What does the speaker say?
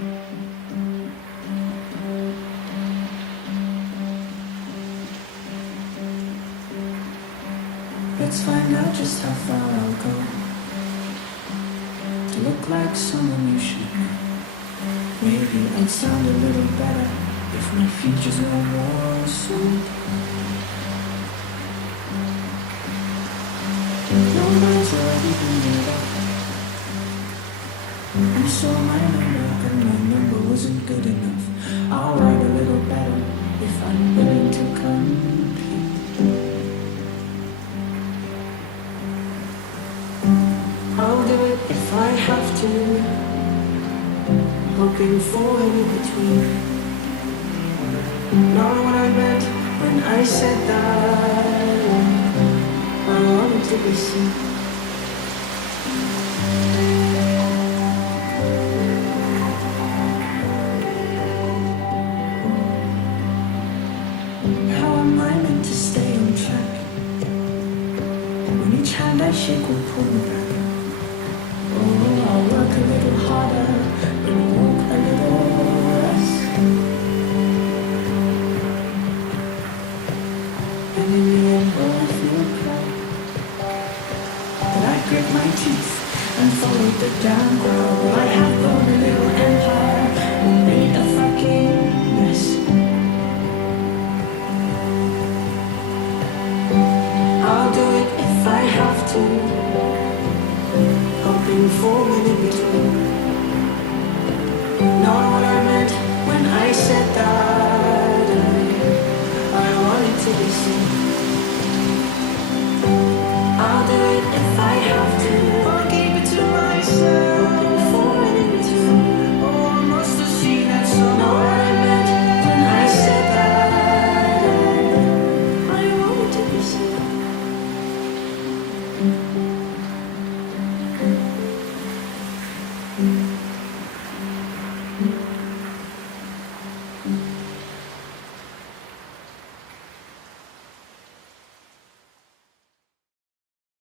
Let's find out just how far I'll go to look like someone you should know. Maybe I'd sound a little better if my features were more smooth. No minds are even made up. You saw my number and my number wasn't good enough. I'll write a little better if I'm willing to compete. I'll do it if I have to, hoping for an in-between. Not what I meant when I said that I wanted to be seen. How am I meant to stay on track when each hand I shake will pull me back? Oh, I'll work a little harder and walk a little less. And in the end, oh, I feel proud that I grit my teeth and followed the damn crowd. I have grown a little empire and made a fucking mess. I'll do it if I have to, hoping for an in-between. Not